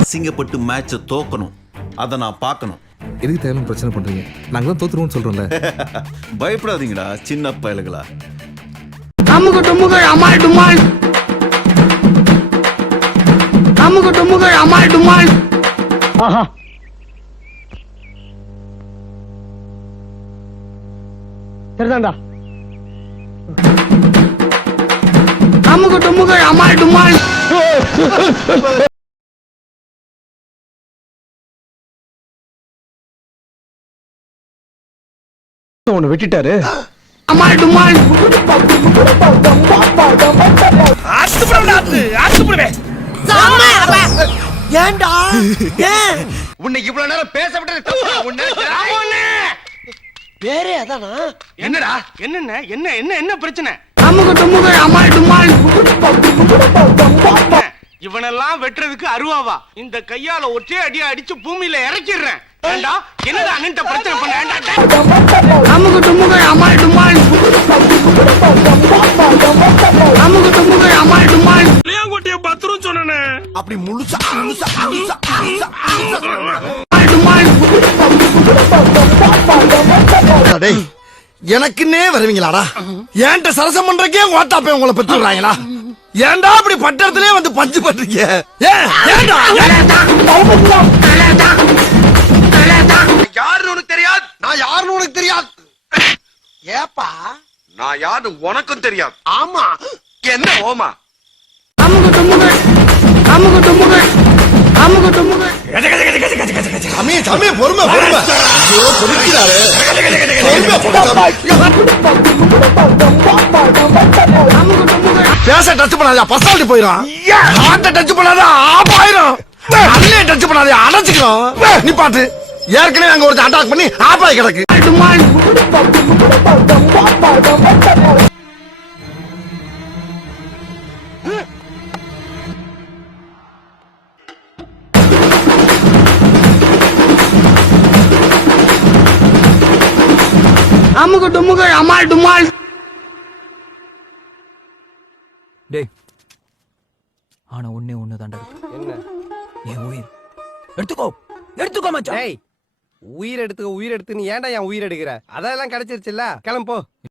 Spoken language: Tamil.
அசிங்கப்பட்டு மேட்சை தோக்கணும், அதை நான் பார்க்கணும். எதுக்கு தேவையான பிரச்சனை பண்றீங்க? நாங்க தான் தோத்துருவோம்னு சொல்றோம்ல. பயப்படாதீங்கடா சின்ன பயலுகளா. அமுகு டுமுகு அமால் டுமால், அமுகு டுமுகு அமால் டுமால். ஆஹா, சரிதான்டா. அமுகு டுமுகு அமால் டுமால். ஒன்னு விட்டுட்டாரு. அமால் டுமால். ஏன்டா உன்னை இவ்வளவு நேரம் பேச விட்டது பேரே அதானா? என்னடா என்ன என்ன என்ன என்ன பிரச்சனை? அமுகு டுமுகு அமால் டுமால். இவனெல்லாம் வெட்டுறதுக்கு அருவாவா? இந்த கையால ஒற்றே அடியா அடிச்சு பூமியில இறக்கிடுறேன். ஏண்டா என்னடா அண்ணன்ட்ட பிரச்சனை பண்ண? அமுகு டுமுகு அமால் டுமால், அமுகு டுமுகு அமால் டுமால். புளியாங்கொட்டிய பத்திரம் சொன்னனே. அப்படி முழுசா முழுசா முழுசா அமால் டுமால். டேய், எனக்குன்னே வருவீங்களாடா? ஏன்ட்ட சரசம் பண்றக்கே ஓட்டாப்பே உங்களை பெற்று விடுறாங்களா? ஏன்டா அப்படி பட்டத்திலே வந்து பஞ்சு பண்றீங்க? ஏன்டா யாருன்னு உனக்கு தெரியாது? நான் யாருன்னு உனக்கு தெரியாது. ஏப்பா நான் யாரு உனக்கும் தெரியாது. ஆமா என்ன ஓமா? அமுகு டுமுகு அமுகு டுமுகு அமுகு டுமுகு. சாமி சாமி பொறுமை பொறுமை. ஐயோ பொறுக்கிறாரு. அமுகு டுமுகு. பேச டச் பண்ணாதா பர்சனாலிட்டி போயிடும். ஹார்ட்ட டச் பண்ணாதா ஆப் ஆயிரும். நல்லே டச் பண்ணாதா அடைச்சிக்கிறோம். நீ பாத்து ஏற்கனவே அங்க ஒரு அட்டாக் பண்ணி ஆப் ஆகி கிடக்கு. டுமால். அமுகு டுமுகு அமால் டுமால். டேய், ஆனா ஒண்ணே ஒண்ணு தாண்டா இருக்கு. என்ன? என் உயிர் எடுத்துக்கோ, எடுத்துக்கோ மச்சான். உயிர் எடுத்துக்க உயிர் எடுத்துன்னு ஏன்டா என் உயிர் எடுக்கிற? அதெல்லாம் கிடைச்சிருச்சுல்ல, கிளம்பு போ.